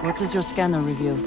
What does your scanner reveal?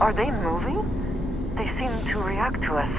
Are they moving? They seem to react to us.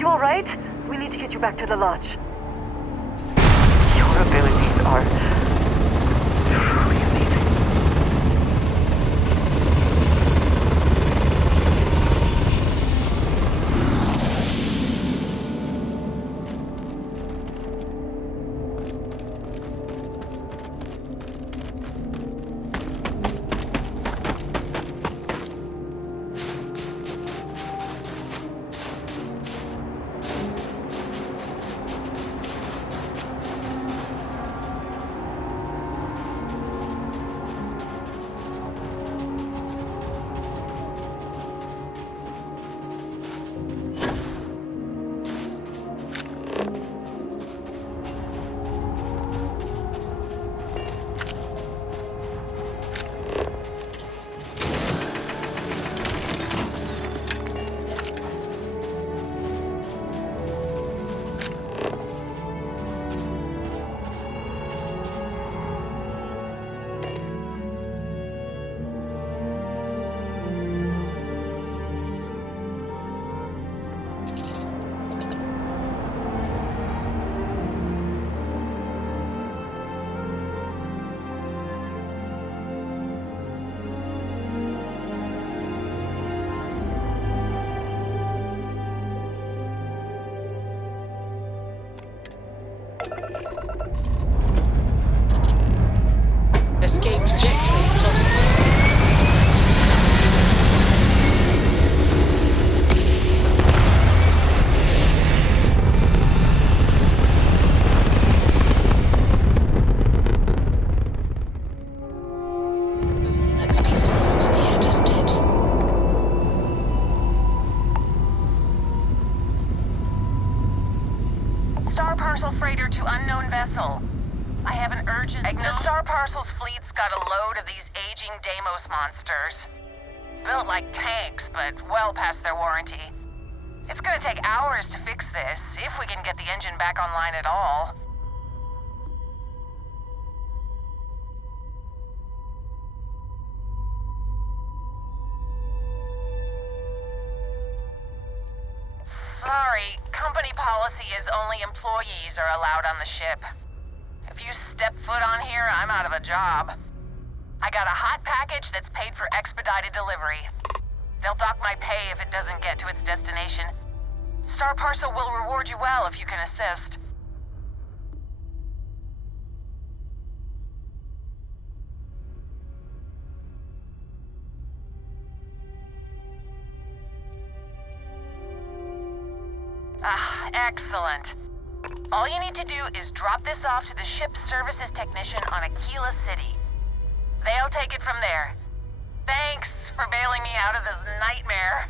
you alright? We need to get you back to the lodge. Your abilities are truly amazing. Escape trajectory plotted. Looks peaceful from up here, doesn't it? Star Parcel freighter to unknown vessel. I have an urgent... The Star Parcel's fleet's got a load of these aging Deimos monsters. Built like tanks, but well past their warranty. It's gonna take hours to fix this, if we can get the engine back online at all. Sorry, company policy is only employees are allowed on the ship. If you step foot on here, I'm out of a job. I got a hot package that's paid for expedited delivery. They'll dock my pay if it doesn't get to its destination. Star Parcel will reward you well if you can assist. Ah, excellent. All you need to do is drop this off to the ship's services technician on Aquila City. They'll take it from there. Thanks for bailing me out of this nightmare.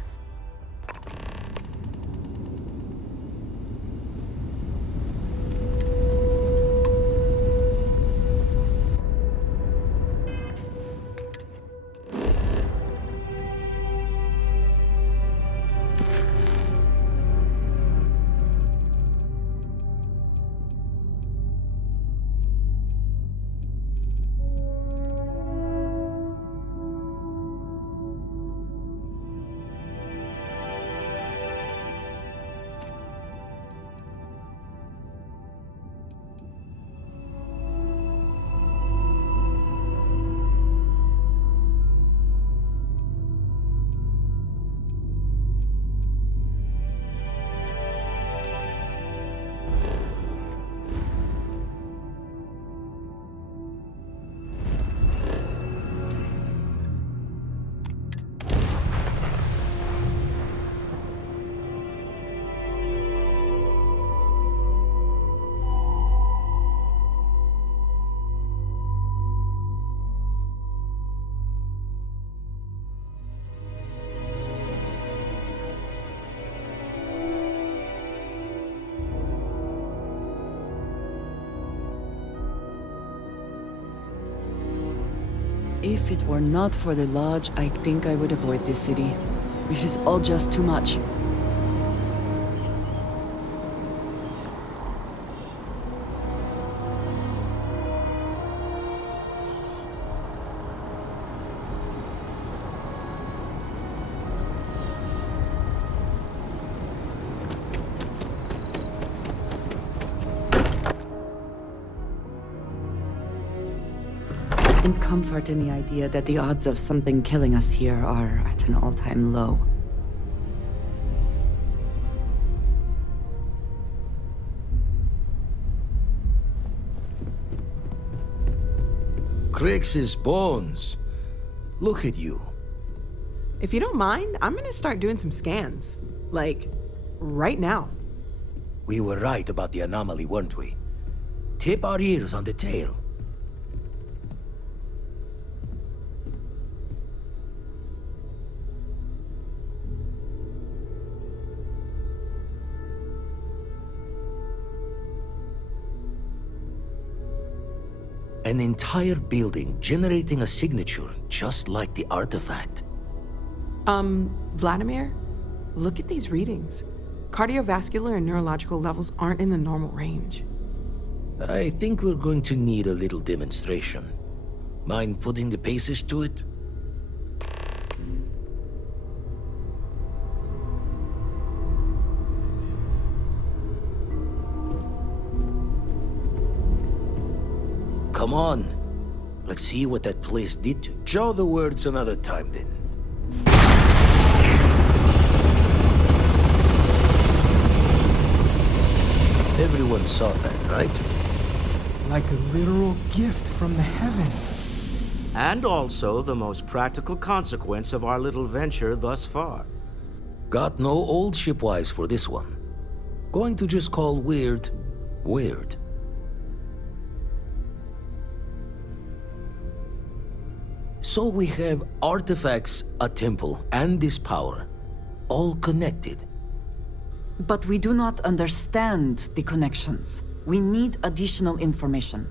If it were not for the lodge, I think I would avoid this city. It is all just too much. and comfort in the idea that the odds of something killing us here are at an all-time low. Crix's bones. Look at you. If you don't mind, I'm gonna start doing some scans. Like, right now. We were right about the anomaly, weren't we? Tip our ears on the tail. An entire building generating a signature just like the artifact. Vladimir, look at these readings. Cardiovascular and neurological levels aren't in the normal range. I think we're going to need a little demonstration. Mind putting the paces to it? Come on. Let's see what that place did to... Show the words another time, then. Everyone saw that, right? Like a literal gift from the heavens. And also the most practical consequence of our little venture thus far. Got no old shipwise for this one. Going to just call weird, weird. So we have artifacts, a temple, and this power, all connected. But we do not understand the connections. We need additional information.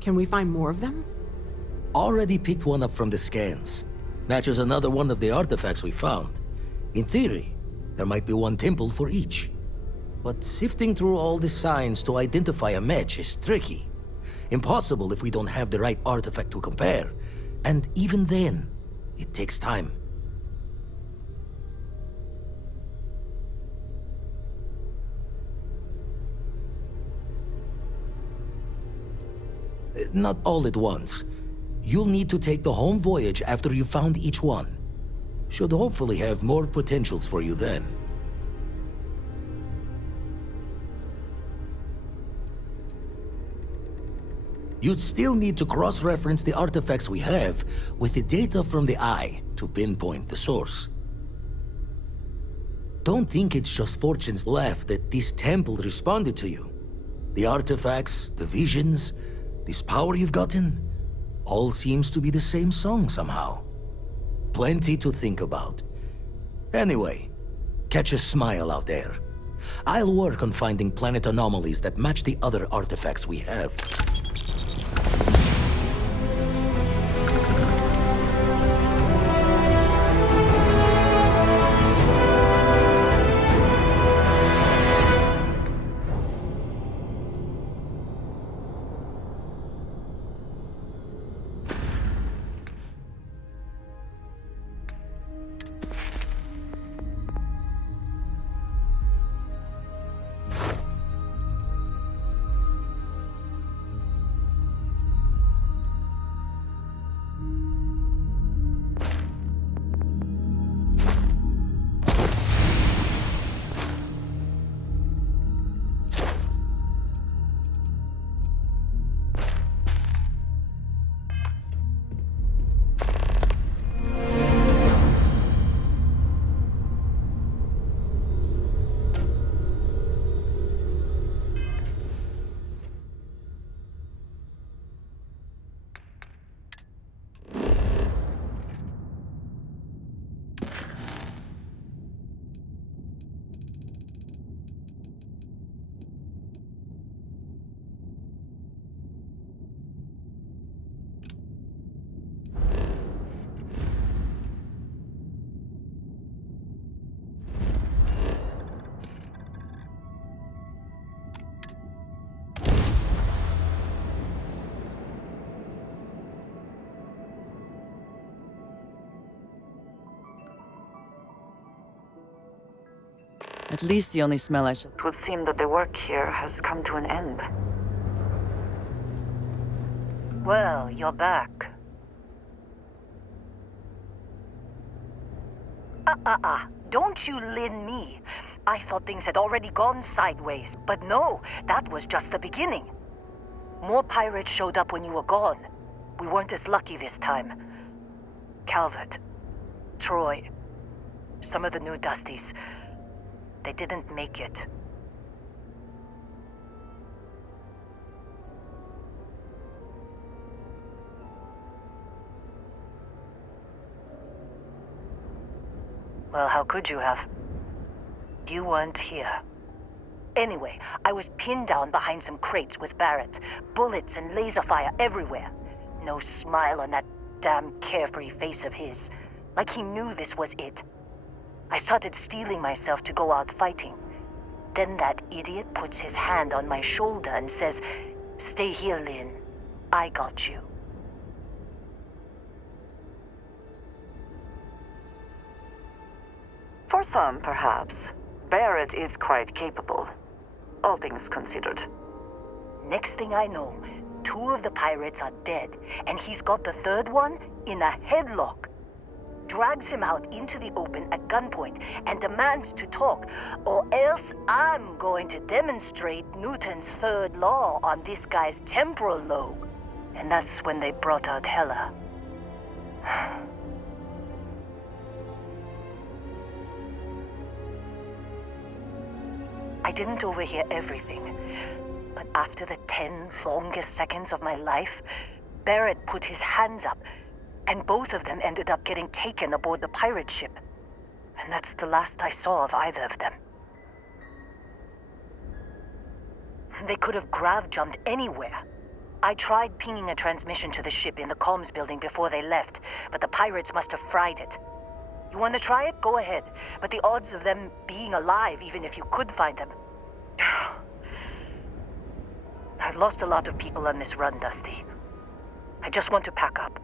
Can we find more of them? Already picked one up from the scans. Matches another one of the artifacts we found. In theory, there might be one temple for each. But sifting through all the signs to identify a match is tricky. Impossible if we don't have the right artifact to compare. And even then, it takes time. Not all at once. You'll need to take the home voyage after you found each one. Should hopefully have more potentials for you then. You'd still need to cross-reference the artifacts we have with the data from the eye to pinpoint the source. Don't think it's just fortune's left that this temple responded to you. The artifacts, the visions, this power you've gotten, all seems to be the same song somehow. Plenty to think about. Anyway, catch a smile out there. I'll work on finding planet anomalies that match the other artifacts we have. At least the only smell I should... It would seem that the work here has come to an end. Well, you're back. Don't you lin me. I thought things had already gone sideways, but no, that was just the beginning. More pirates showed up when you were gone. We weren't as lucky this time. Calvert, Troy, some of the new Dusties, they didn't make it. Well, how could you have? You weren't here. Anyway, I was pinned down behind some crates with Barrett. Bullets and laser fire everywhere. No smile on that damn carefree face of his. Like he knew this was it. I started steeling myself to go out fighting. Then that idiot puts his hand on my shoulder and says, "Stay here, Lynn. I got you." For some, perhaps. Barrett is quite capable. All things considered. Next thing I know, 2 of the pirates are dead, and he's got the 3rd one in a headlock. Drags him out into the open at gunpoint and demands to talk, or else I'm going to demonstrate Newton's 3rd law on this guy's temporal lobe. And that's when they brought out Hela. I didn't overhear everything, but after the 10 longest seconds of my life, Barrett put his hands up, and both of them ended up getting taken aboard the pirate ship. And that's the last I saw of either of them. They could have grav-jumped anywhere. I tried pinging a transmission to the ship in the comms building before they left, but the pirates must have fried it. You want to try it? Go ahead. But the odds of them being alive, even if you could find them... I've lost a lot of people on this run, Dusty. I just want to pack up.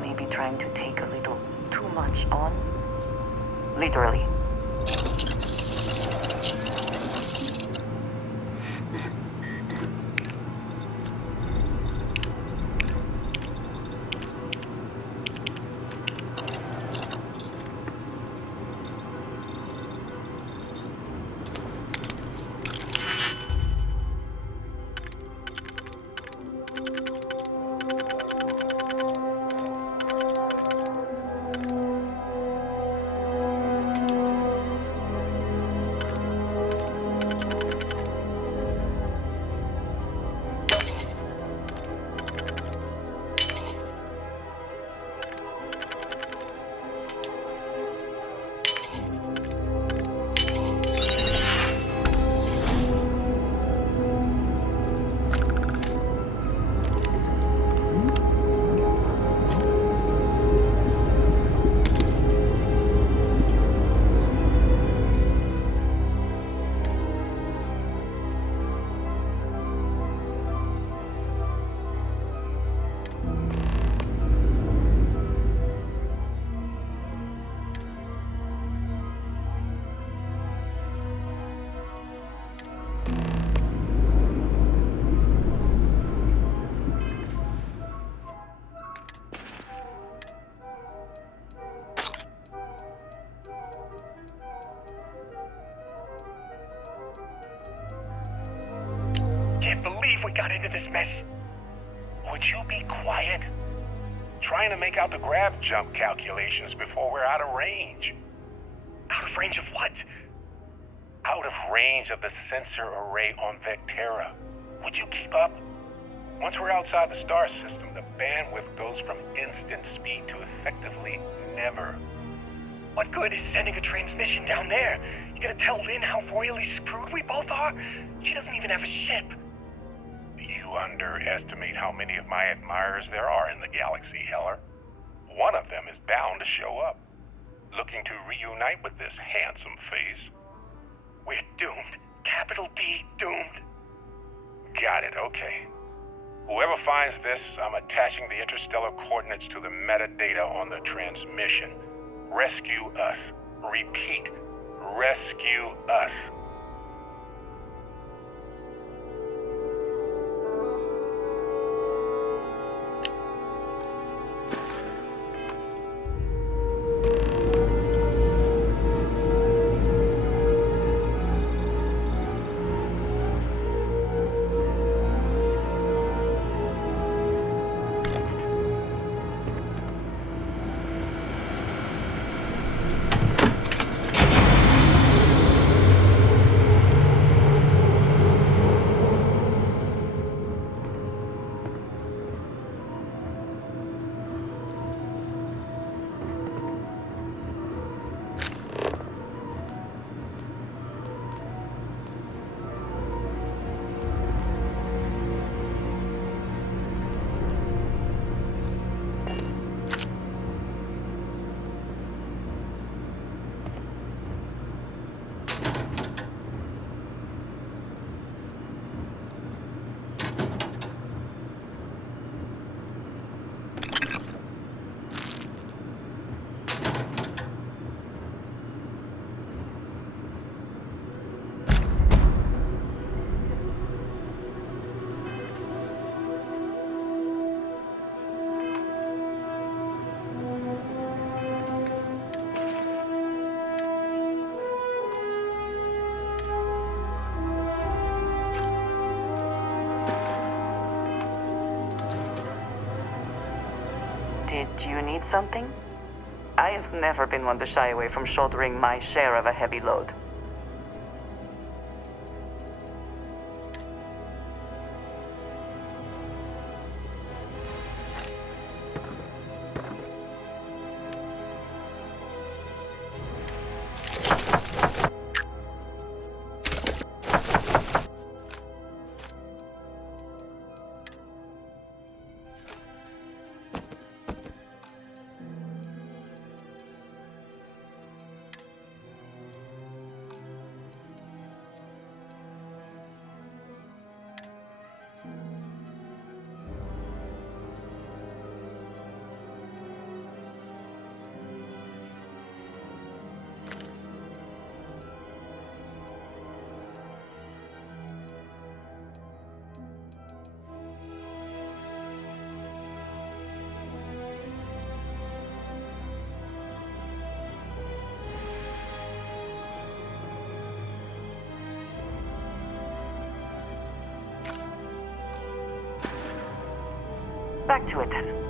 may be trying to take a little too much on. Literally. Can't believe we got into this mess. Would you be quiet? Trying to make out the grav jump calculations before we're out of range. Out of range of what? Out of range of the sensor array on Vectera. Would you keep up? Once we're outside the star system, the bandwidth goes from instant speed to effectively never. What good is sending a transmission down there? You gonna tell Lynn how royally screwed we both are? She doesn't even have a ship. You underestimate how many of my admirers there are in the galaxy, Heller. One of them is bound to show up, looking to reunite with this handsome face. We're doomed. Capital D, doomed. Got it, okay. Whoever finds this, I'm attaching the interstellar coordinates to the metadata on the transmission. Rescue us. Repeat, rescue us. Did you need something? I have never been one to shy away from shouldering my share of a heavy load. back to it then.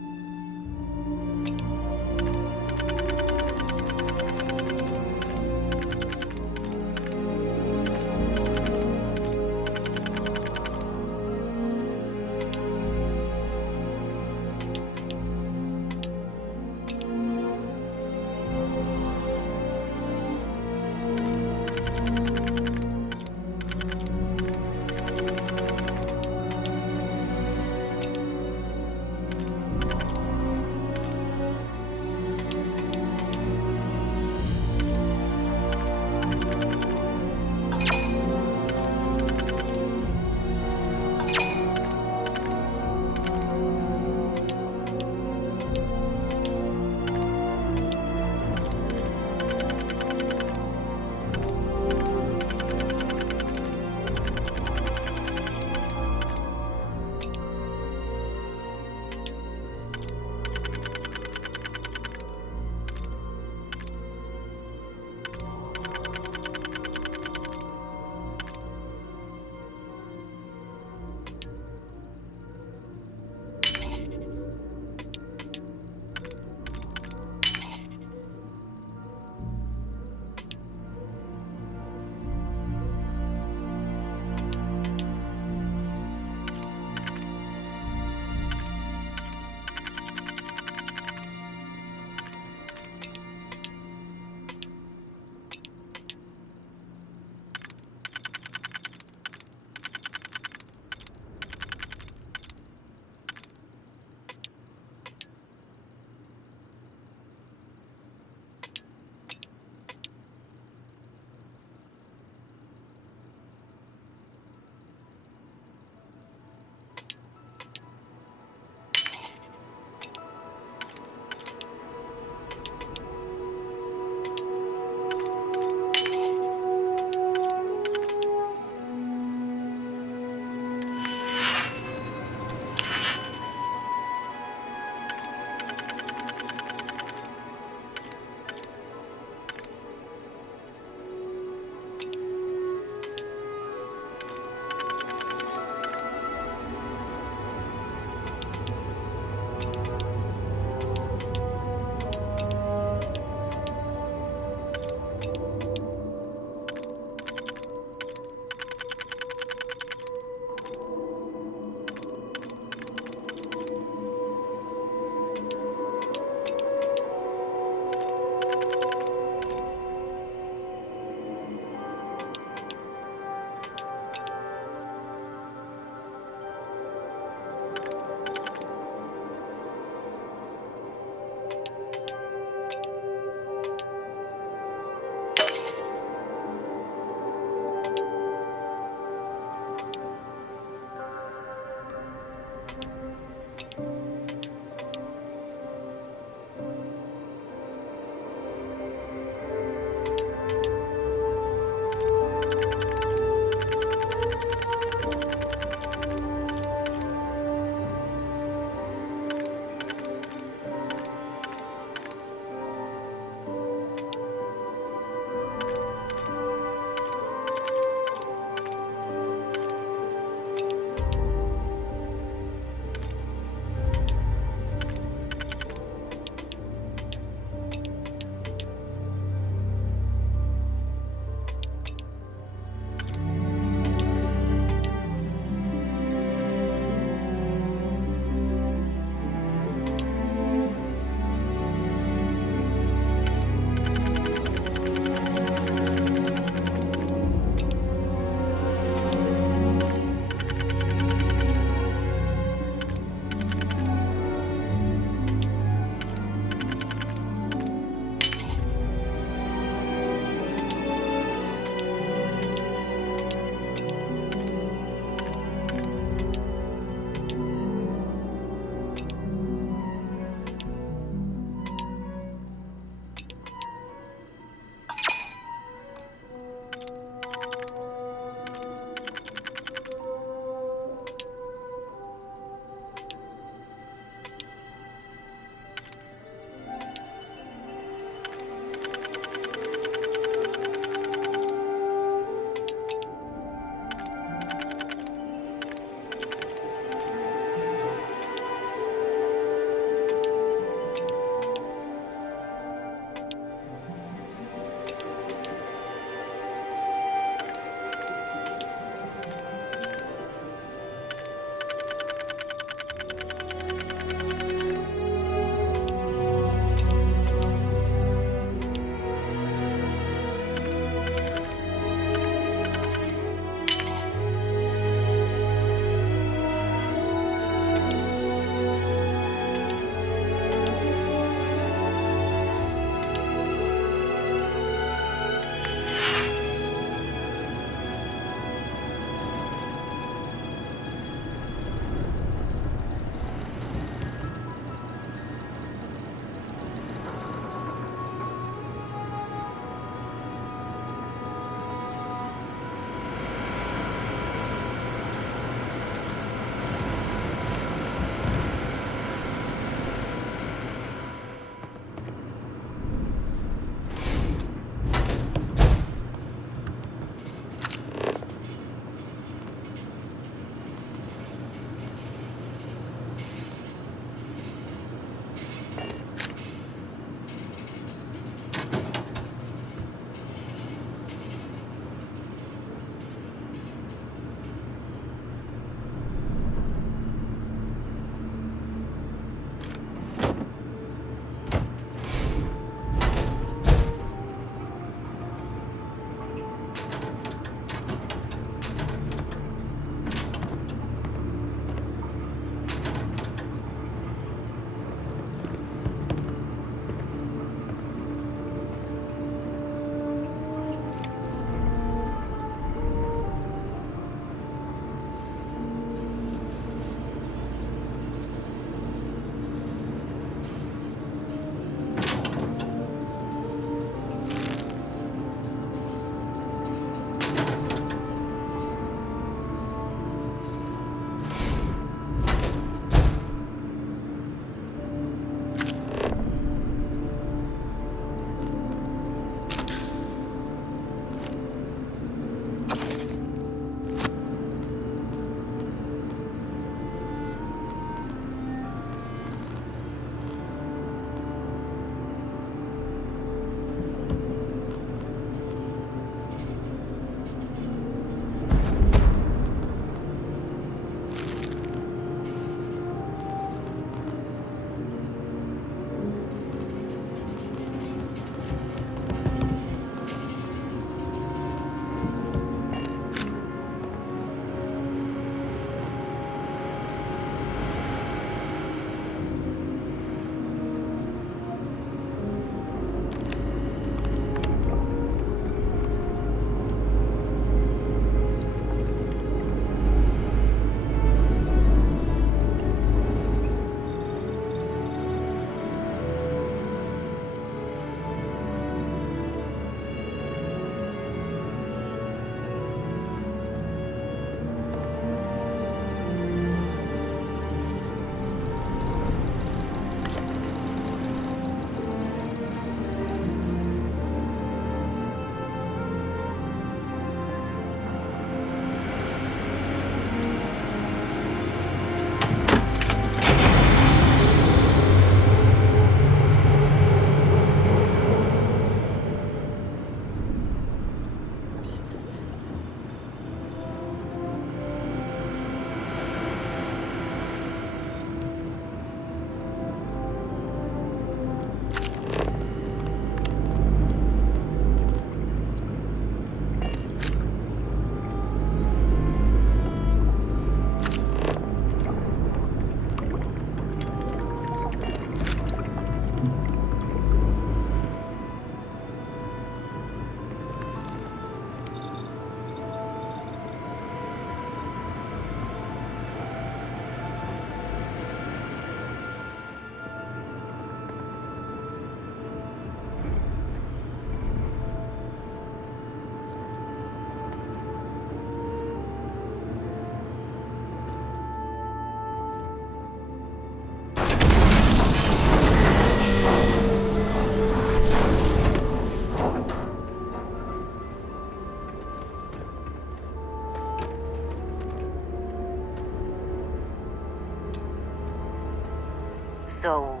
So,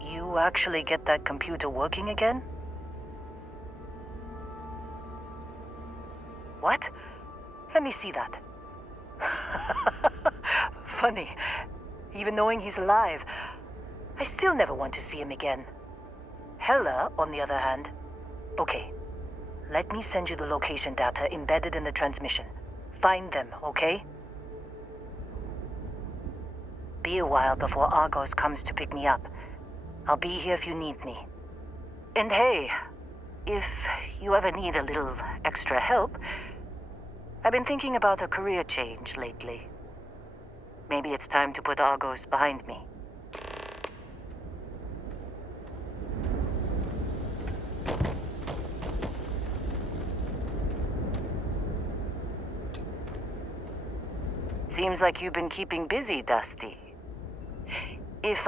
you actually get that computer working again? What? Let me see that. Funny. Even knowing he's alive, I still never want to see him again. Hella, on the other hand. Okay. Let me send you the location data embedded in the transmission. Find them, okay? Be a while before Argos comes to pick me up. I'll be here if you need me. And hey, if you ever need a little extra help, I've been thinking about a career change lately. Maybe it's time to put Argos behind me. Seems like you've been keeping busy, Dusty. If,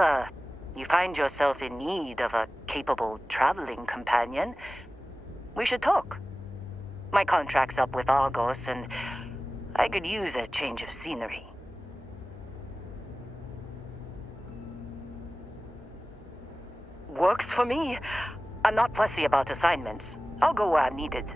you find yourself in need of a capable traveling companion, we should talk. My contract's up with Argos, and I could use a change of scenery. Works for me. I'm not fussy about assignments. I'll go where I'm needed.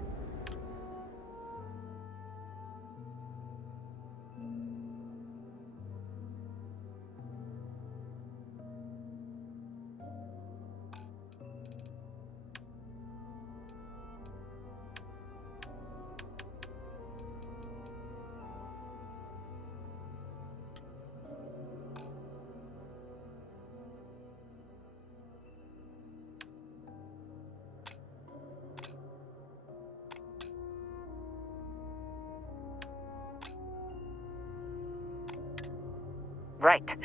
Right.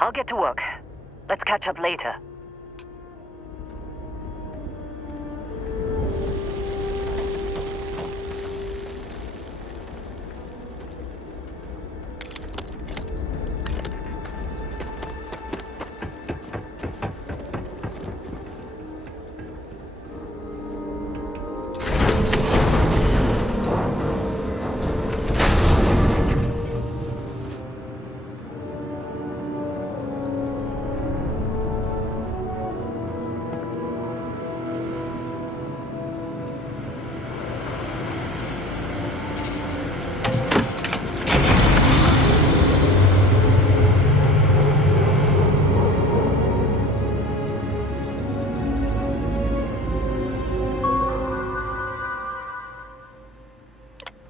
I'll get to work. Let's catch up later.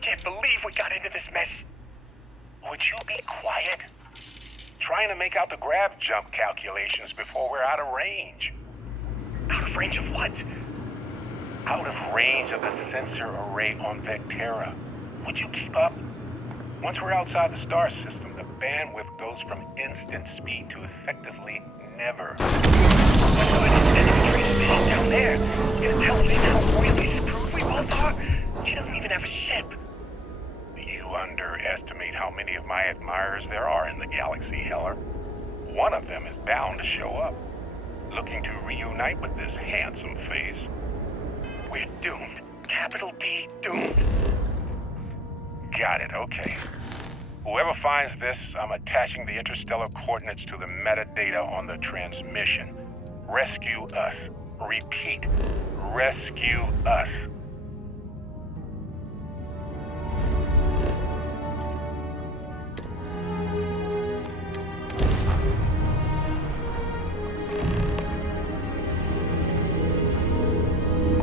Can't believe we got into this mess. Would you be quiet? Trying to make out the grav jump calculations before we're out of range. Out of range of what? Out of range of the sensor array on Vectera. Would you keep up? Once we're outside the star system, the bandwidth goes from instant speed to effectively never. And if Trace's mission down there, you gonna tell me how really screwed we both are? She doesn't even have a ship. You underestimate how many of my admirers there are in the galaxy, Heller. One of them is bound to show up, looking to reunite with this handsome face. We're doomed. Capital D, doomed. Got it, okay. Whoever finds this, I'm attaching the interstellar coordinates to the metadata on the transmission. Rescue us. Repeat, rescue us.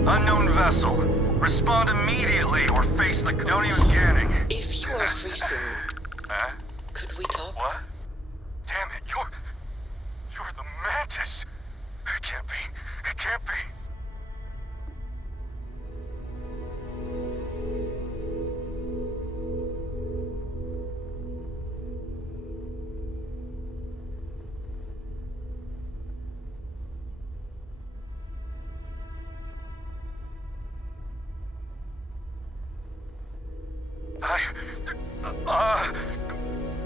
Unknown vessel. Respond immediately or face the... Don't even scanning. If you are free soon, Huh? could we talk? What? Damn it, you're the Mantis. It can't be. It can't be.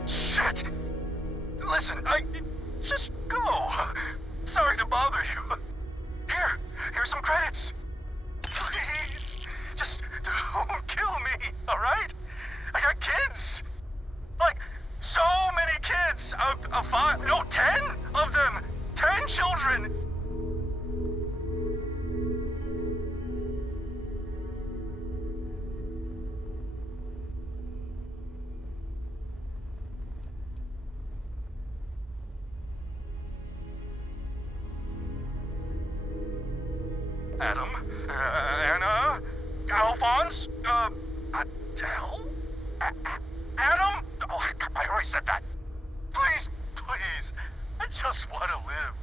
Shit! Listen, just go. Sorry to bother you. Here's some credits. Please, just don't kill me, alright? I got kids. Like, so many kids. 5, no, 10 of them. 10 Adam? Anna? Alphonse? Adele? Adam? Oh, I already said that. Please, please. I just want to live.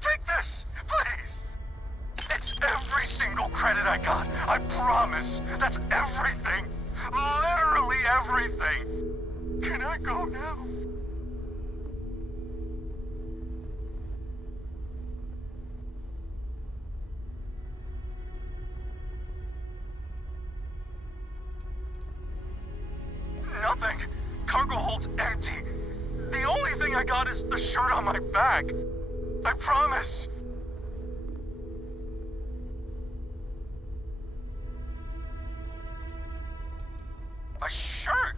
Take this, please. It's every single credit I got. I promise. That's everything. Literally everything. Can I go now? Nothing. Cargo hold's empty. The only thing I got is the shirt on my back. I promise. A shirt?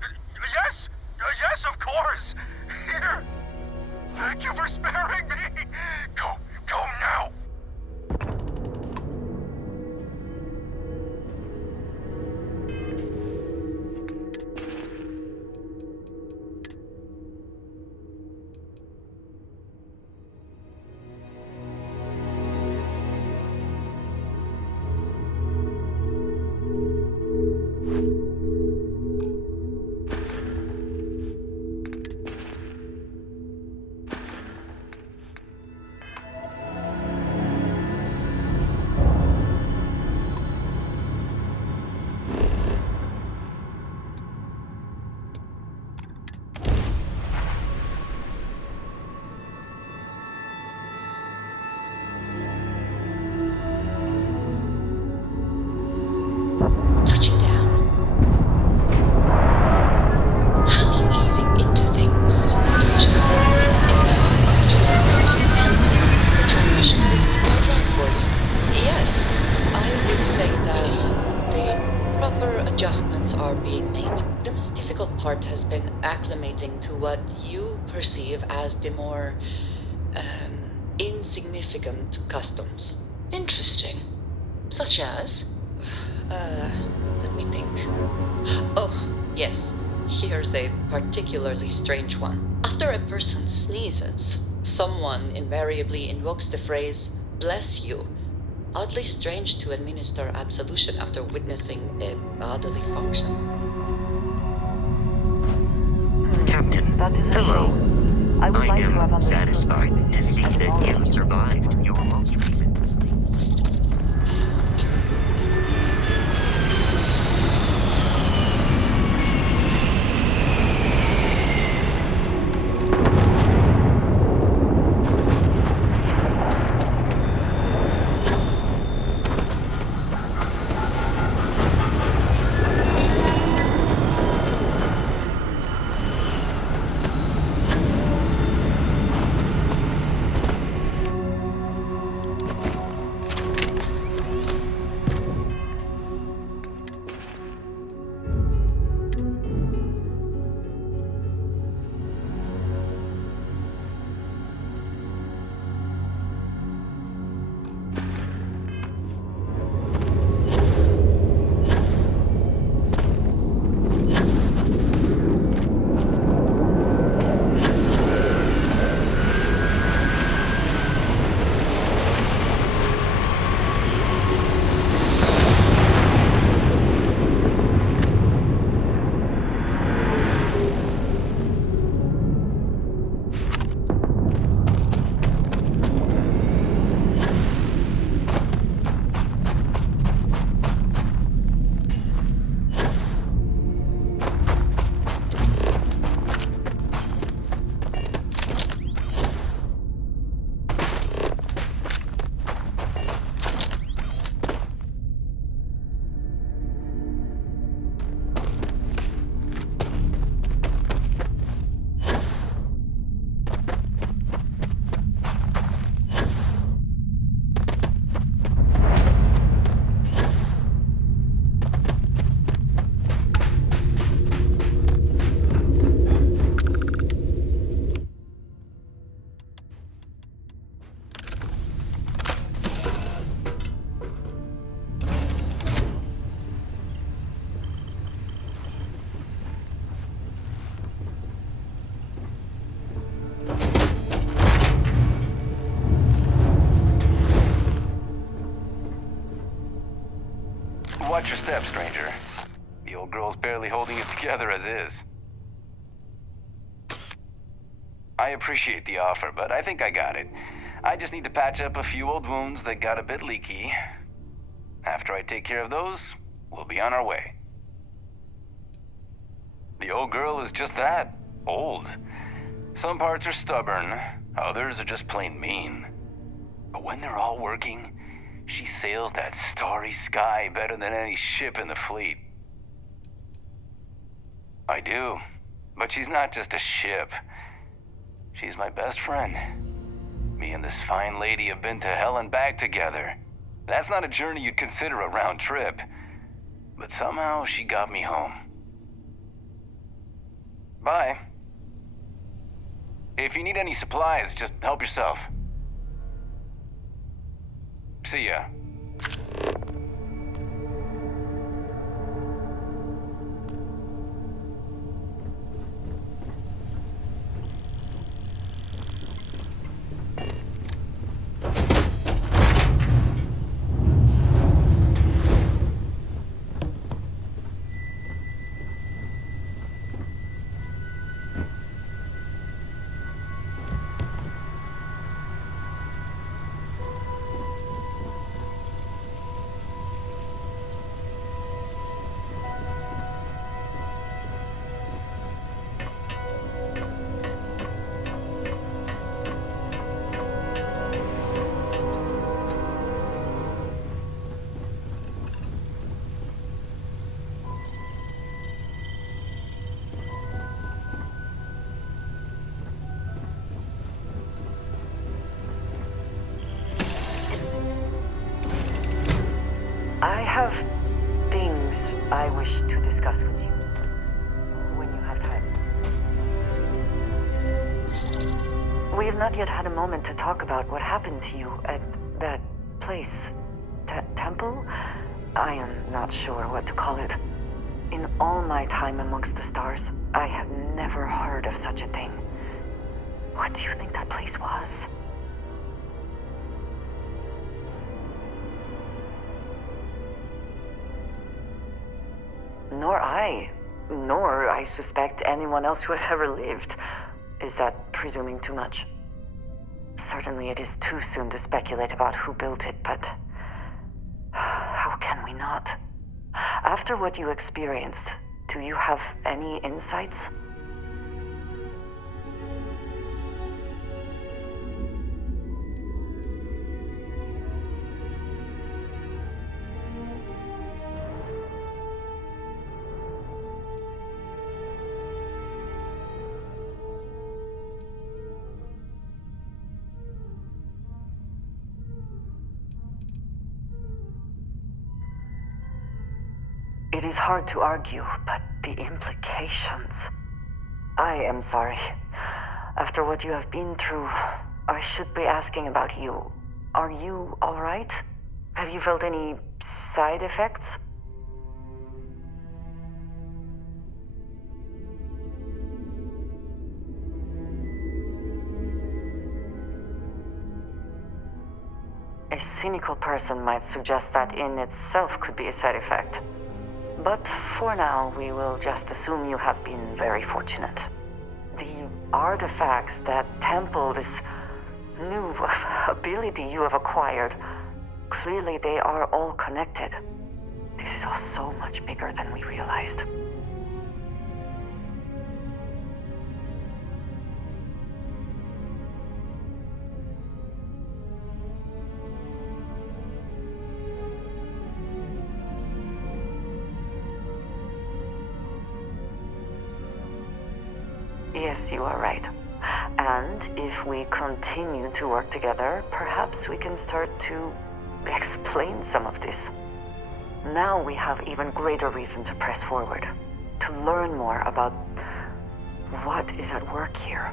Yes! Yes, of course! Here! Thank you for sparing me! Go now! Touching down. How are you easing into things, individual? Is there actually persons helping the transition to this new life for you? Yes, I would say that the proper adjustments are being made. The most difficult part has been acclimating to what you perceive as the more insignificant customs. Interesting. Such as? Let me think. Oh, yes. Here's a particularly strange one. After a person sneezes, someone invariably invokes the phrase, "bless you." Oddly strange to administer absolution after witnessing a bodily function. Captain, That is a hello. shame. I would like to have am understood satisfied the to see specifics that of you all survived your most recent sleep. Watch your step, stranger. The old girl's barely holding it together as is. I appreciate the offer, but I think I got it. I just need to patch up a few old wounds that got a bit leaky. After I take care of those, we'll be on our way. The old girl is just that, old. Some parts are stubborn, others are just plain mean. But when they're all working, she sails that starry sky better than any ship in the fleet. I do, but she's not just a ship. She's my best friend. Me and this fine lady have been to hell and back together. That's not a journey you'd consider a round trip. But somehow she got me home. Bye. If you need any supplies, just help yourself. See ya. I have things I wish to discuss with you when you have time. We have not yet had a moment to talk about what happened to you at that place. Temple? I am not sure what to call it. In all my time amongst the stars, I have never heard of such a thing. What do you think that place was? Nor I suspect anyone else who has ever lived. Is that presuming too much? Certainly it is too soon to speculate about who built it, but how can we not? After what you experienced, do you have any insights? It is hard to argue, but the implications... I am sorry. After what you have been through, I should be asking about you. Are you all right? Have you felt any side effects? A cynical person might suggest that in itself could be a side effect. But for now, we will just assume you have been very fortunate. The artifacts that temple this new ability you have acquired, clearly they are all connected. This is all so much bigger than we realized. Yes, you are right. And if we continue to work together, perhaps we can start to explain some of this. Now we have even greater reason to press forward, to learn more about what is at work here.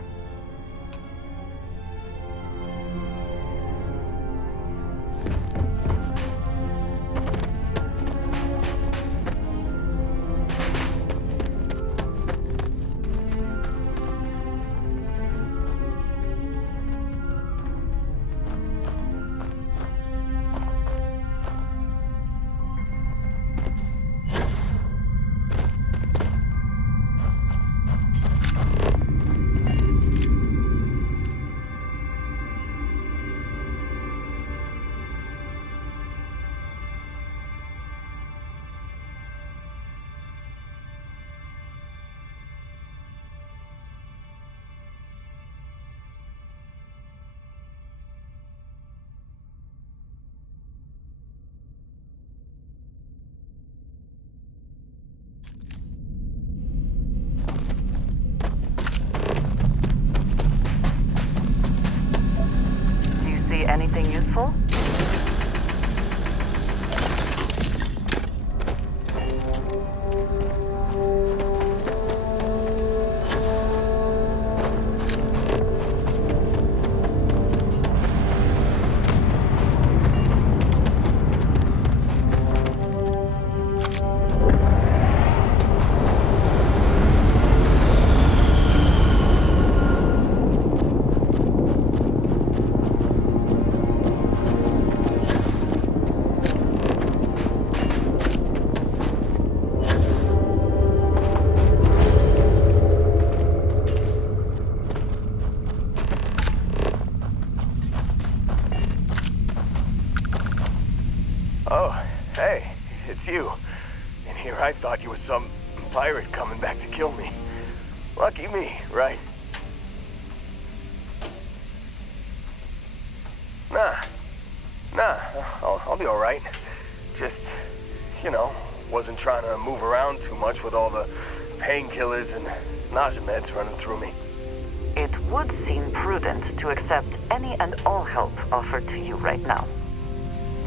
pirate coming back to kill me. Lucky me, right? Nah, I'll be alright. Just, you know, wasn't trying to move around too much with all the painkillers and nausea meds running through me. It would seem prudent to accept any and all help offered to you right now.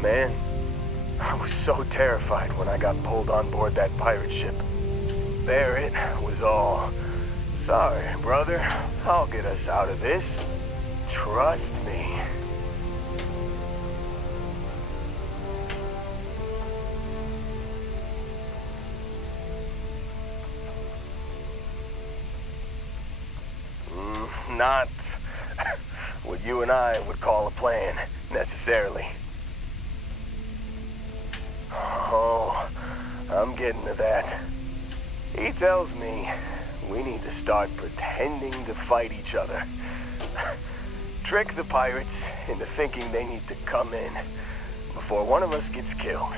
Man, I was so terrified when I got pulled on board that pirate ship. There it was all. Sorry, brother. I'll get us out of this. Trust me. Not what you and I would call a plan, necessarily. Oh, I'm getting to that. He tells me we need to start pretending to fight each other. Trick the pirates into thinking they need to come in before one of us gets killed.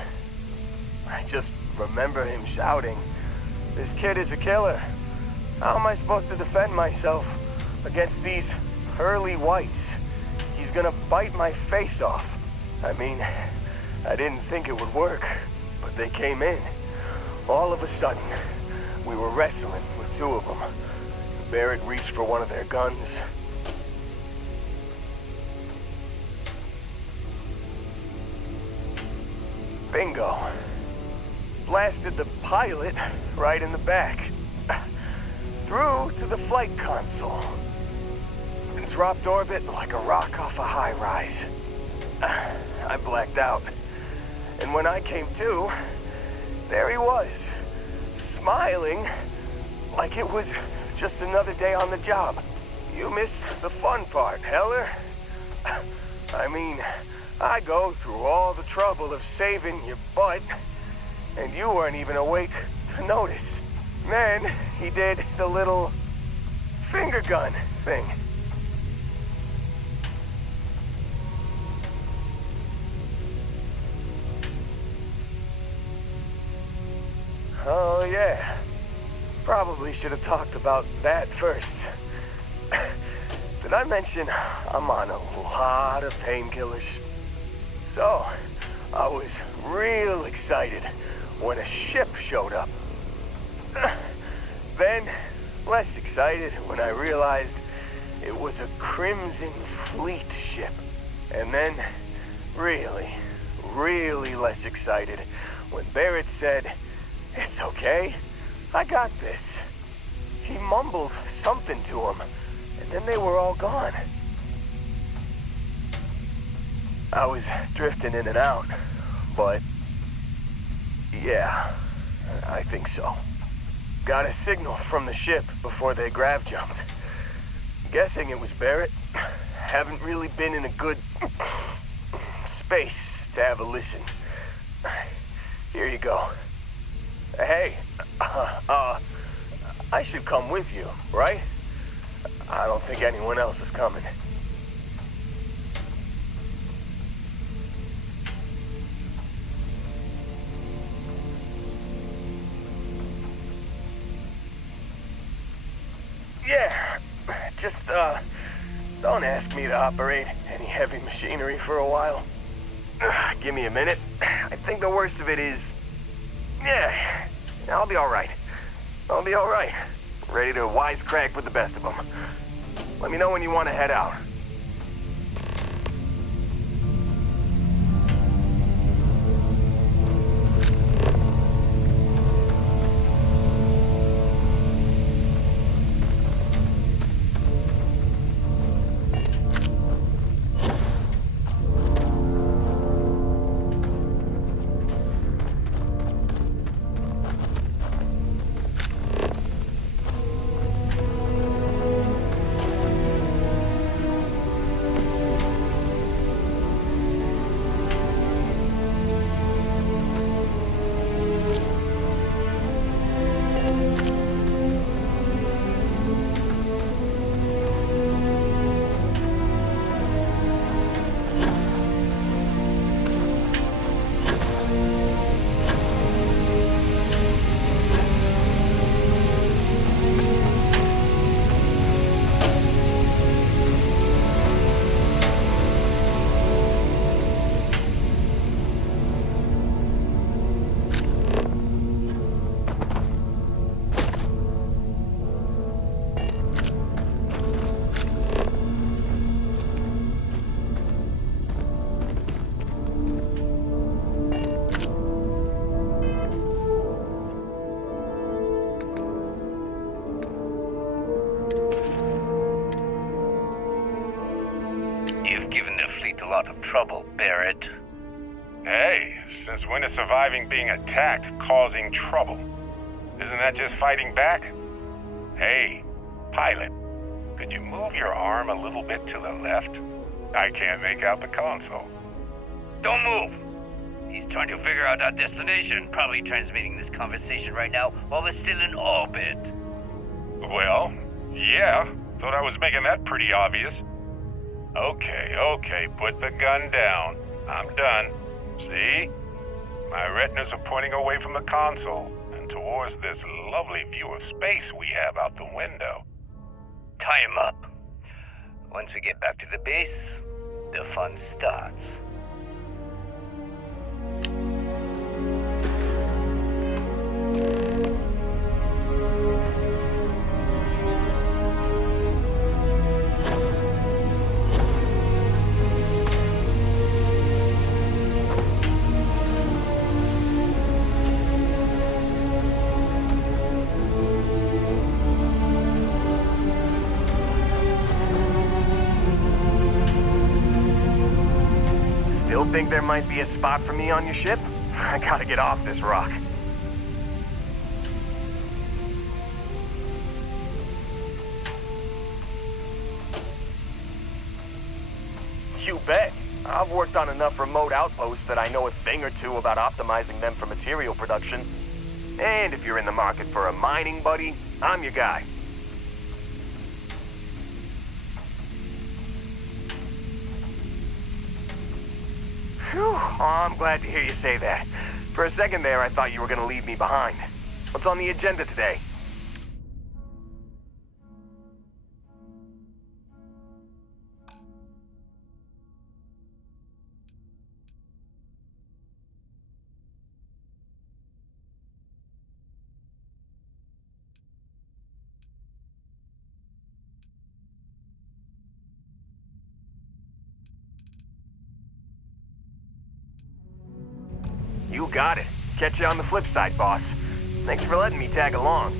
I just remember him shouting, "This kid is a killer. How am I supposed to defend myself against these pearly whites? He's gonna bite my face off." I mean, I didn't think it would work, but they came in. All of a sudden, we were wrestling with two of them. Barrett reached for one of their guns. Bingo. Blasted the pilot right in the back. Through to the flight console. And dropped orbit like a rock off a high rise. I blacked out. And when I came to, there he was, smiling like it was just another day on the job. You missed the fun part, Heller. I mean, I go through all the trouble of saving your butt, and you weren't even awake to notice. Then he did the little finger gun thing. Oh, yeah. Probably should have talked about that first. Did I mention I'm on a lot of painkillers? So, I was real excited when a ship showed up. Then, less excited when I realized it was a Crimson Fleet ship. And then, really less excited when Barrett said, "It's okay, I got this." He mumbled something to him, and then they were all gone. I was drifting in and out, but yeah, I think so. Got a signal from the ship before they grav jumped. Guessing it was Barrett. Haven't really been in a good space to have a listen. Here you go. Hey, I should come with you, right? I don't think anyone else is coming. Yeah, just, don't ask me to operate any heavy machinery for a while. Give me a minute. I think the worst of it is... Yeah, I'll be alright. I'll be alright. Ready to wisecrack with the best of them. Let me know when you want to head out. lot of trouble, Barrett. Hey, since when is surviving being attacked causing trouble? Isn't that just fighting back? Hey, pilot, could you move your arm a little bit to the left? I can't make out the console. Don't move! He's trying to figure out our destination, probably transmitting this conversation right now while we're still in orbit. Well, yeah, thought I was making that pretty obvious. Okay, put the gun down. I'm done. See? My retinas are pointing away from the console and towards this lovely view of space we have out the window. Tie him up. Once we get back to the base, the fun starts. Still think there might be a spot for me on your ship? I gotta get off this rock. You bet. I've worked on enough remote outposts that I know a thing or two about optimizing them for material production. And if you're in the market for a mining buddy, I'm your guy. Phew, oh, I'm glad to hear you say that. For a second there, I thought you were gonna leave me behind. What's on the agenda today? You got it. Catch you on the flip side, boss. Thanks for letting me tag along.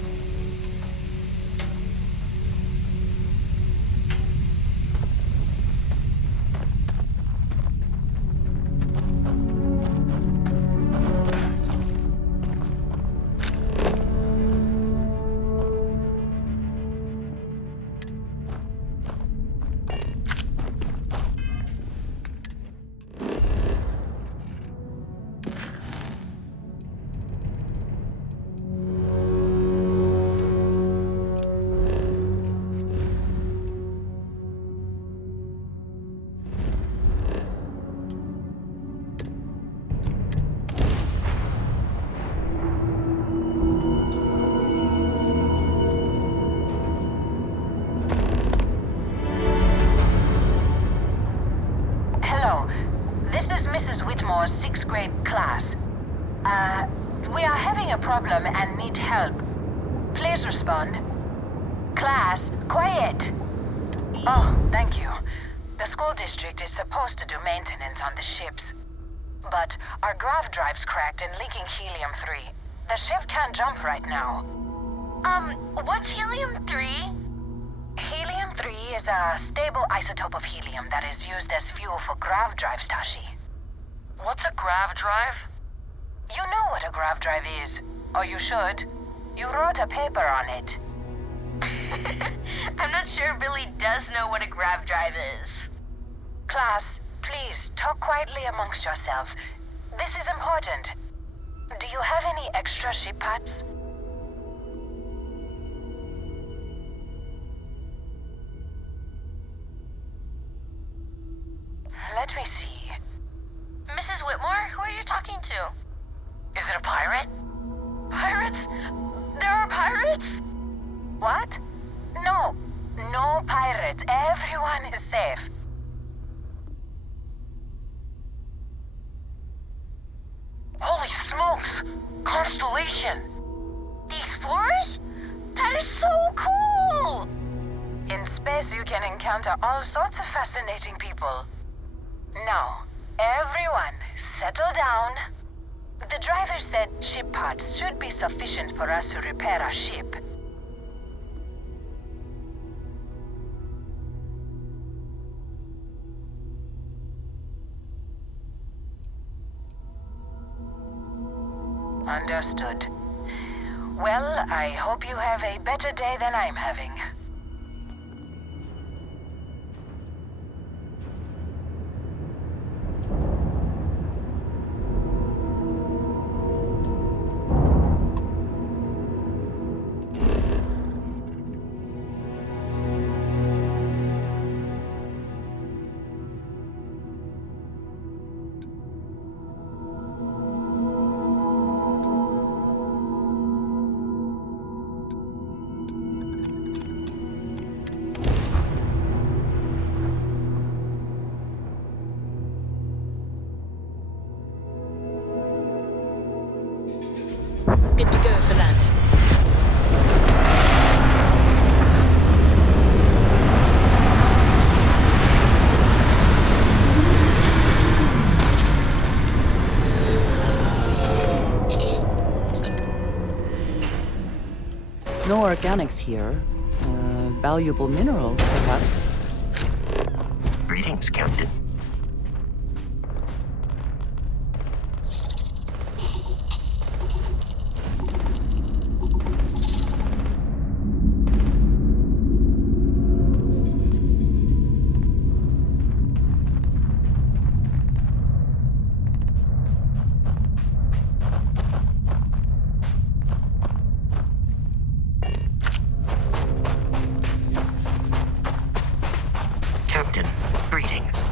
Sixth grade class. We are having a problem and need help. Please respond. Class, quiet. Oh, thank you. The school district is supposed to do maintenance on the ships. But our grav drive's cracked and leaking helium-3. The ship can't jump right now. What's helium-3? Helium-3 is a stable isotope of helium that is used as fuel for grav drives, Tashi. What's a grav drive? You know what a grav drive is. Or you should. You wrote a paper on it. I'm not sure Billy does know what a grav drive is. Class, please, talk quietly amongst yourselves. This is important. Do you have any extra ship parts? Let me see. Mrs. Whitmore, who are you talking to? Is it a pirate? Pirates? There are pirates? What? No. No pirates. Everyone is safe. Holy smokes! Constellation! The Explorers? That is so cool! In space, you can encounter all sorts of fascinating people. Now, everyone, settle down. The driver said ship parts should be sufficient for us to repair our ship. Understood. Well, I hope you have a better day than I'm having. Good to go for landing. No organics here. Valuable minerals, perhaps. Greetings, Captain. Captain, greetings.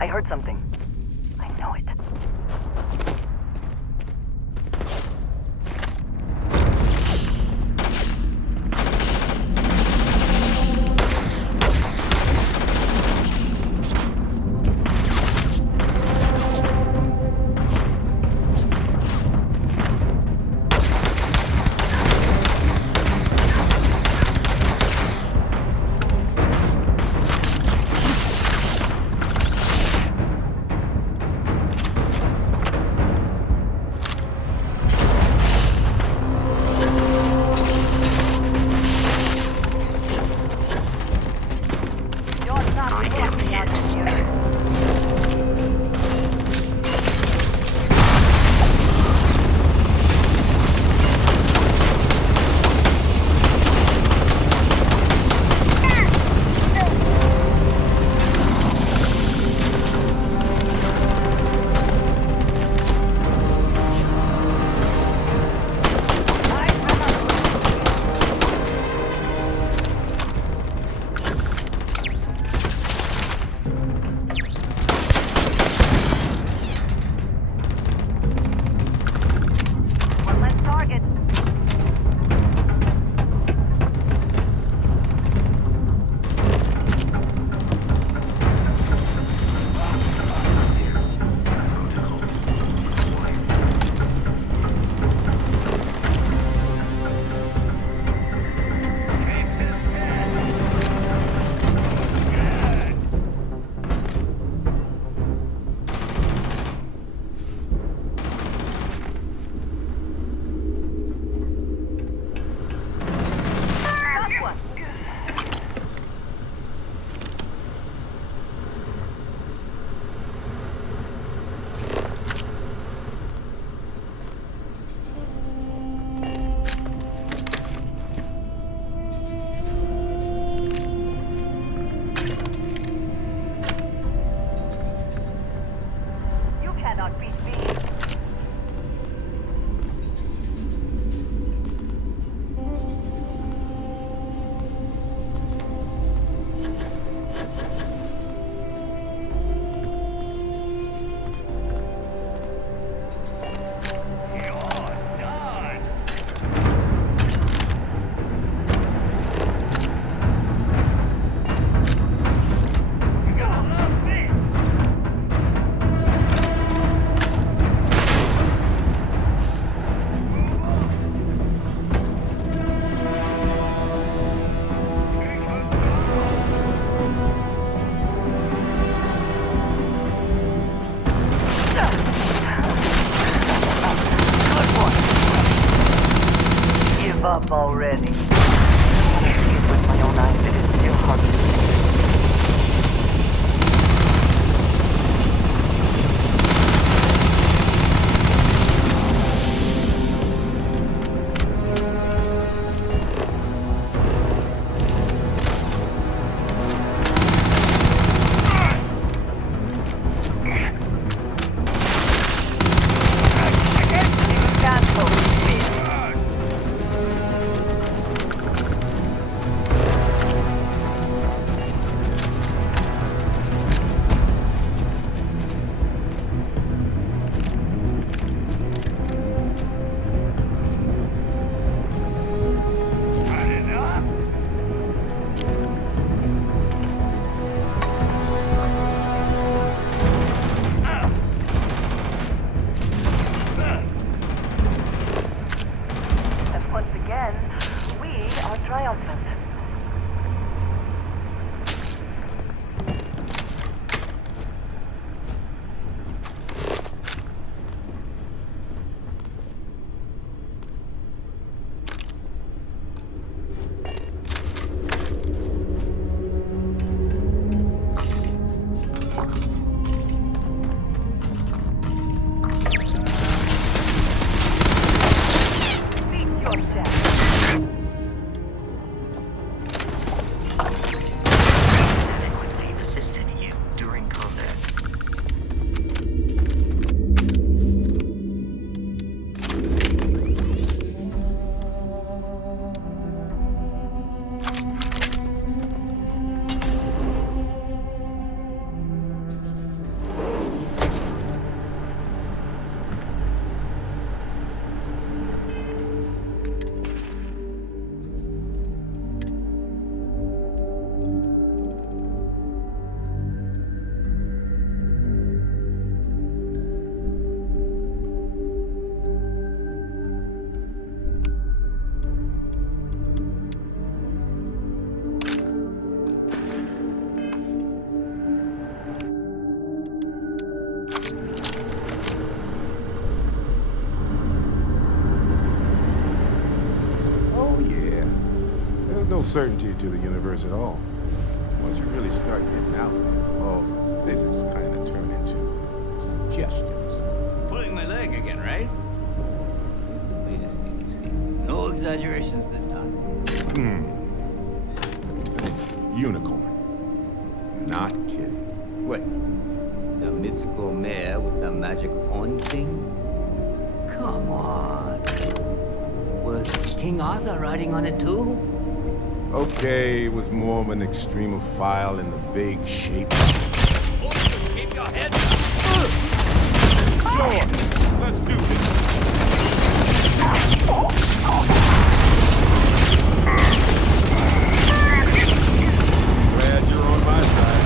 I heard something. I know it. compartment. No certainty to the universe at all. Once you really start getting out, the laws of physics kind of turn into suggestions. Pulling my leg again, right? What's the latest thing you've seen? No exaggerations this time. Unicorn. Not kidding. What? The mythical mare with the magic horn thing? Come on. Was King Arthur riding on it too? Okay, it was more of an extremophile in the vague shape. Keep your head Sure, let's do this. Glad you're on my side.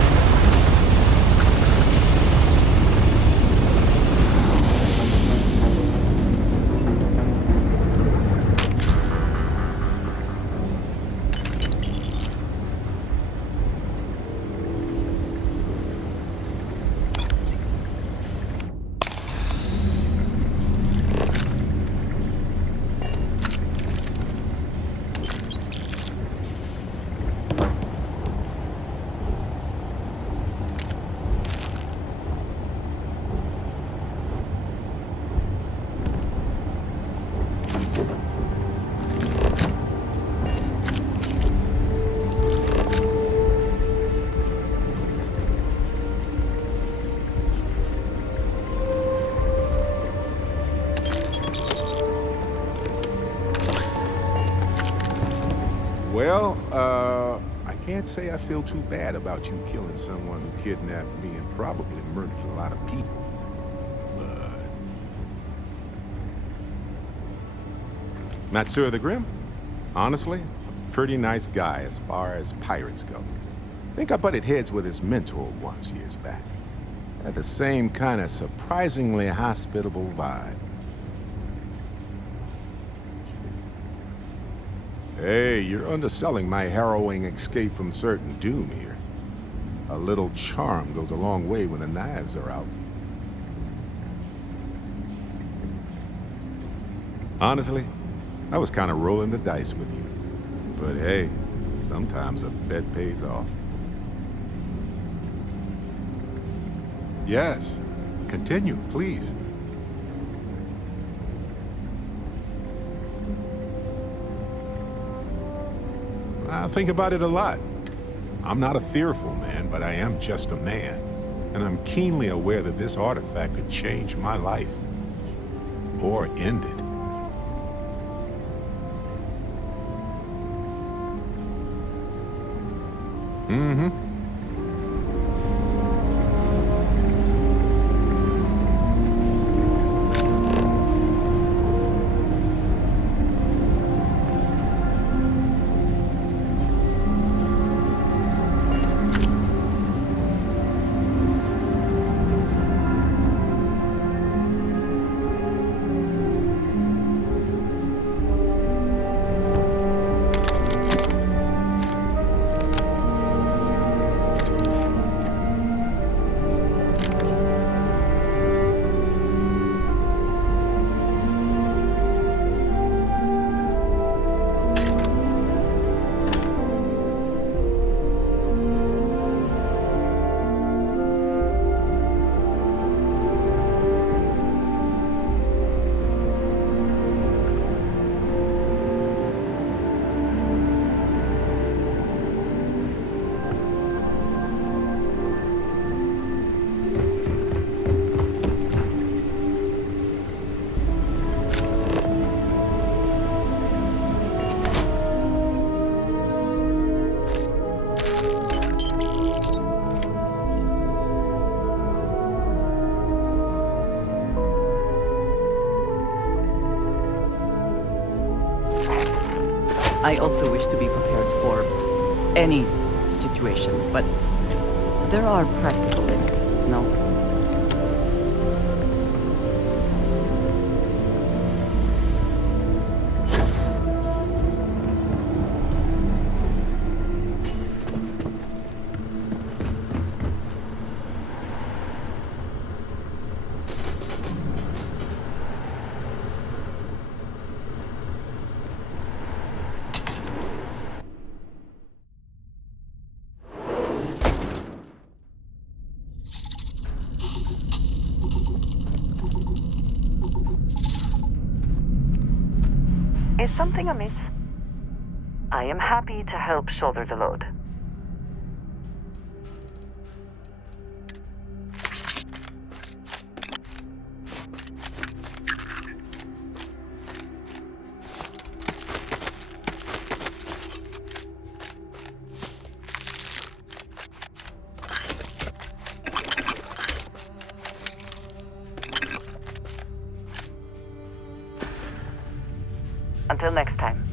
Well, I can't say I feel too bad about you killing someone who kidnapped me and probably murdered a lot of people. But... Matsura the Grim? Honestly, a pretty nice guy as far as pirates go. I think I butted heads with his mentor once years back. Had the same kind of surprisingly hospitable vibe. Hey, you're underselling my harrowing escape from certain doom here. A little charm goes a long way when the knives are out. Honestly, I was kind of rolling the dice with you. But hey, sometimes a bet pays off. Yes, continue, please. I think about it a lot. I'm not a fearful man, but I am just a man. And I'm keenly aware that this artifact could change my life. Or end it. Mm-hmm. I also wish to be prepared for any situation, but there are practical limits, no? Is something amiss? I am happy to help shoulder the load. Until next time.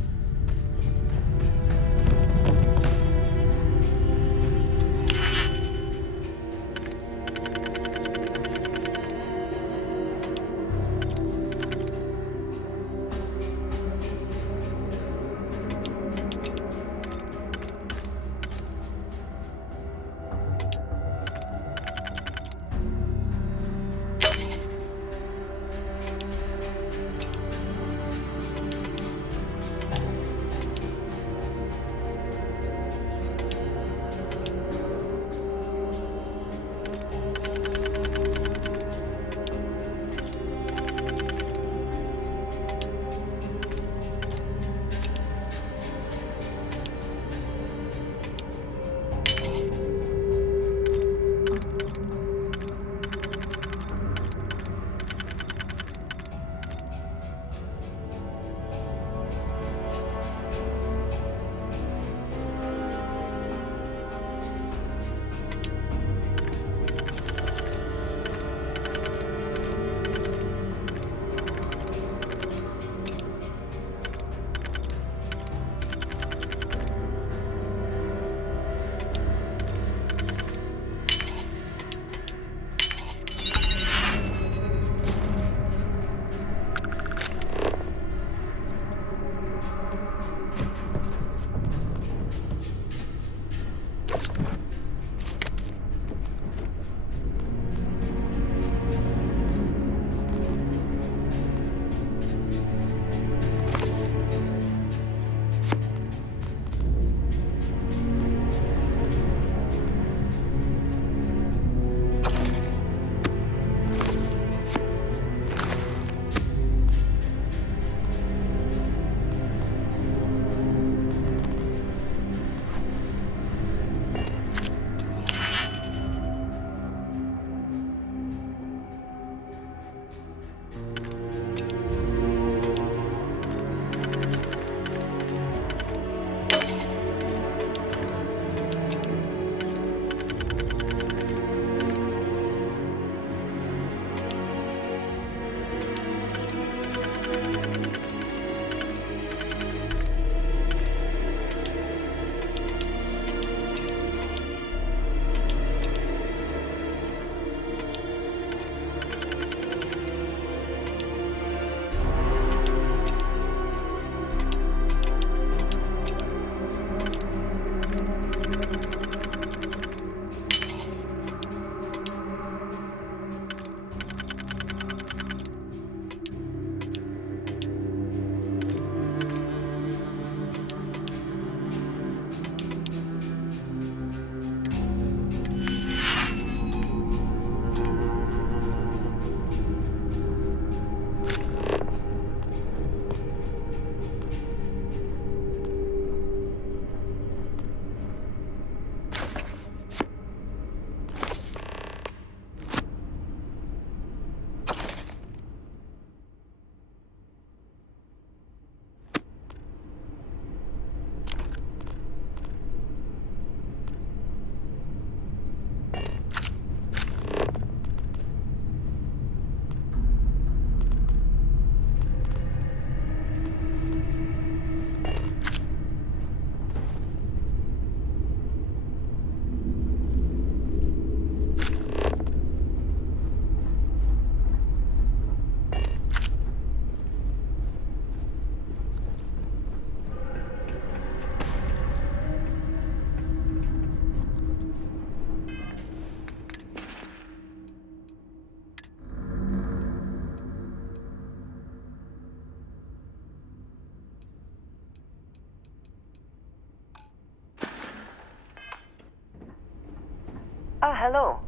Hello.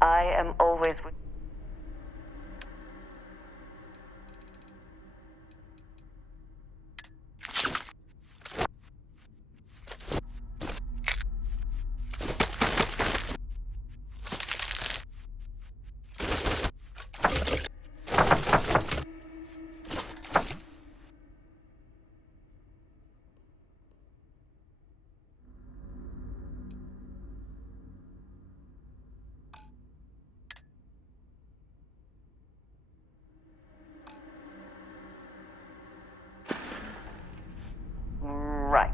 I am always with... Right.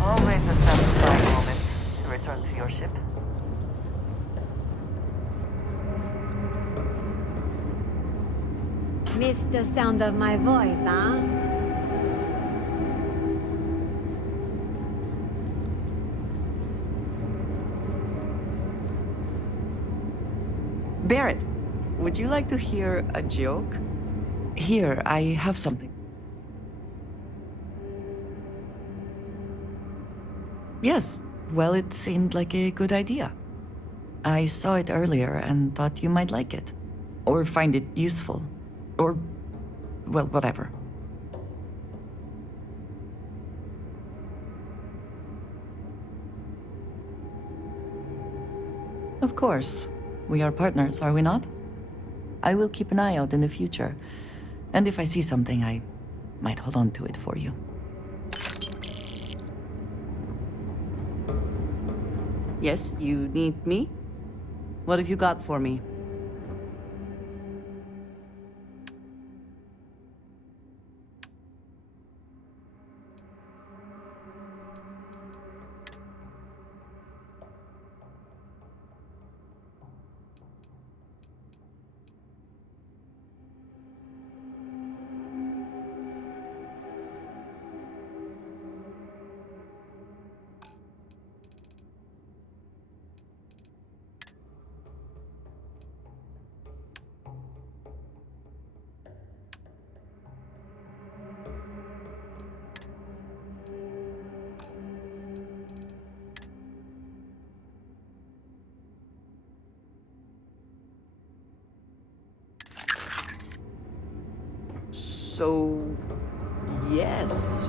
Always a satisfying moment to return to your ship. Missed the sound of my voice, huh? Barrett, would you like to hear a joke? Here, I have something. Yes, well, it seemed like a good idea. I saw it earlier and thought you might like it. Or find it useful. Or, well, whatever. Of course. We are partners, are we not? I will keep an eye out in the future. And if I see something, I might hold on to it for you. Yes, you need me? What have you got for me? So, yes.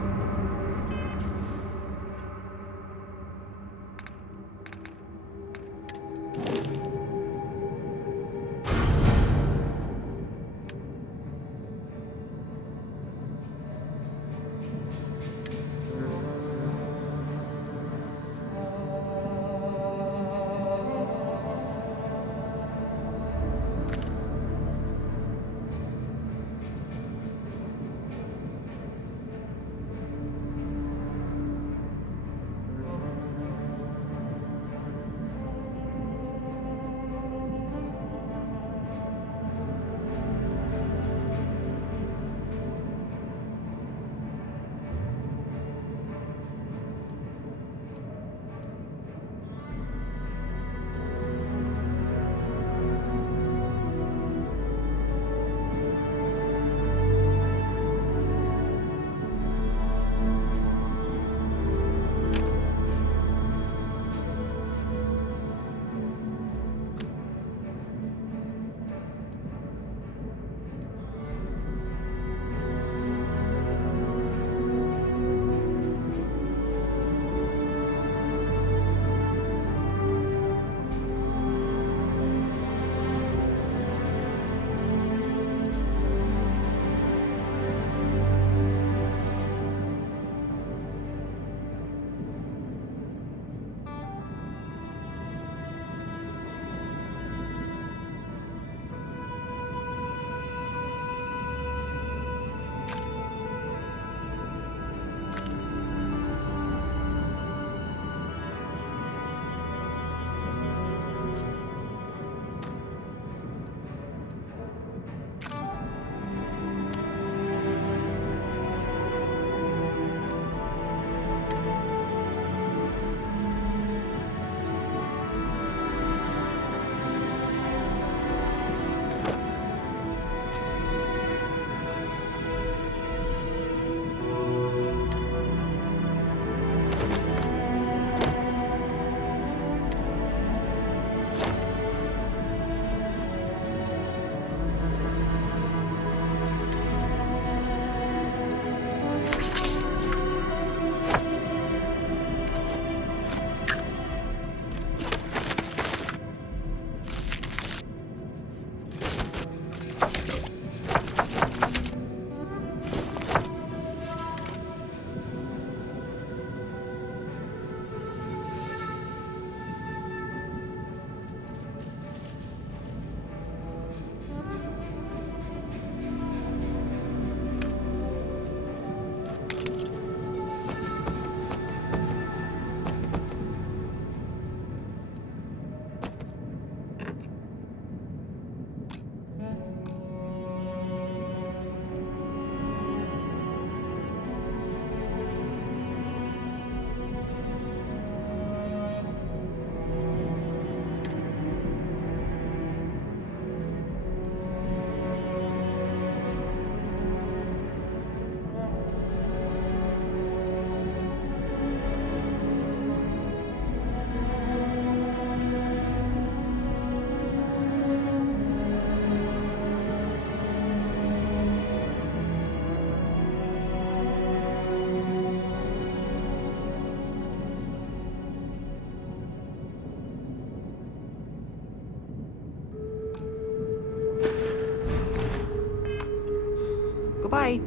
Goodbye.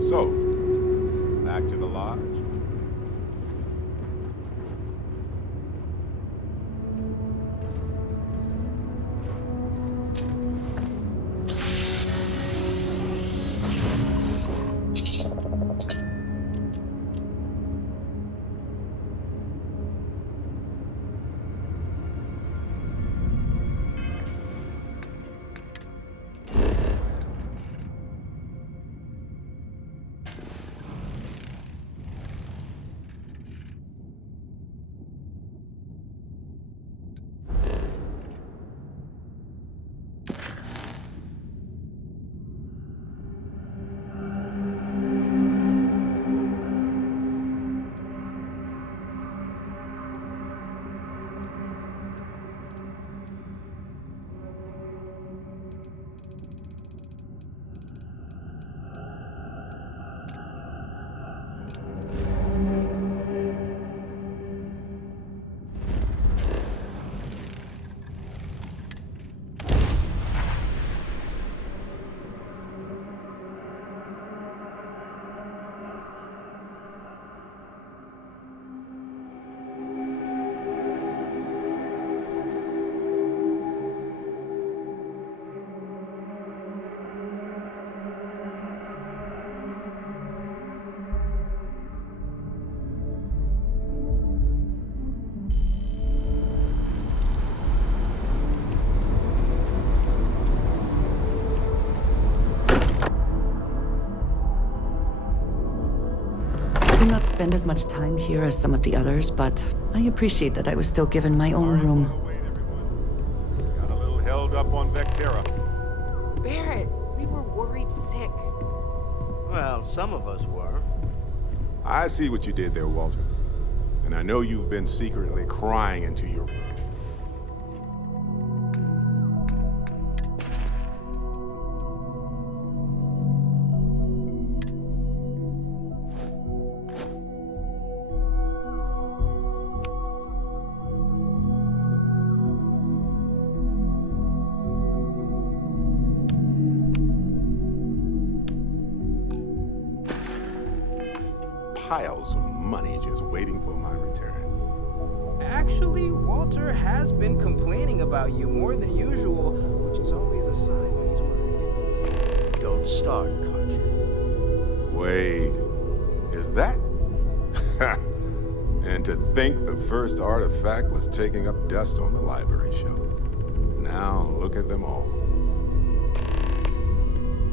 So, back to the lodge? I do not spend as much time here as some of the others, but I appreciate that I was still given my own room. Got a little held up on Vectera. Barrett, we were worried sick. Well, some of us were. I see what you did there, Walter. And I know you've been secretly crying into your... piles of money just waiting for my return. Actually, Walter has been complaining about you more than usual, which is always a sign when he's worried. Don't start, country. Wait, is that? And to think the first artifact was taking up dust on the library shelf. Now look at them all.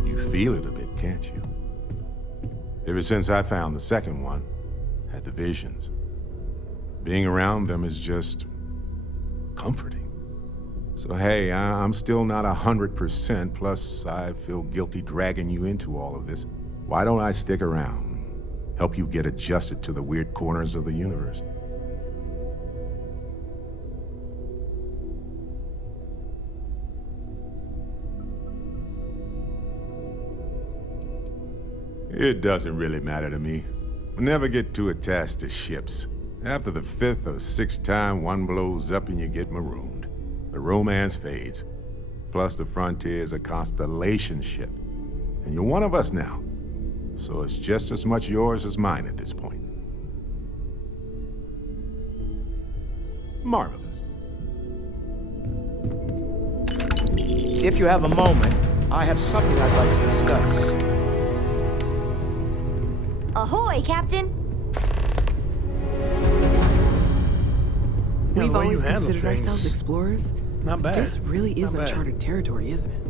You feel it a bit, can't you? Ever since I found the second one, had the visions. Being around them is just comforting. So hey, I'm still not 100%, plus I feel guilty dragging you into all of this. Why don't I stick around? Help you get adjusted to the weird corners of the universe. It doesn't really matter to me. Never get too attached to ships. After the 5th or 6th time one blows up and you get marooned, the romance fades. Plus the Frontier's a constellation ship. And you're one of us now. So it's just as much yours as mine at this point. Marvelous. If you have a moment, I have something I'd like to discuss. Ahoy, Captain! We've always considered ourselves explorers. Not bad. This really is Not bad. uncharted territory, isn't it?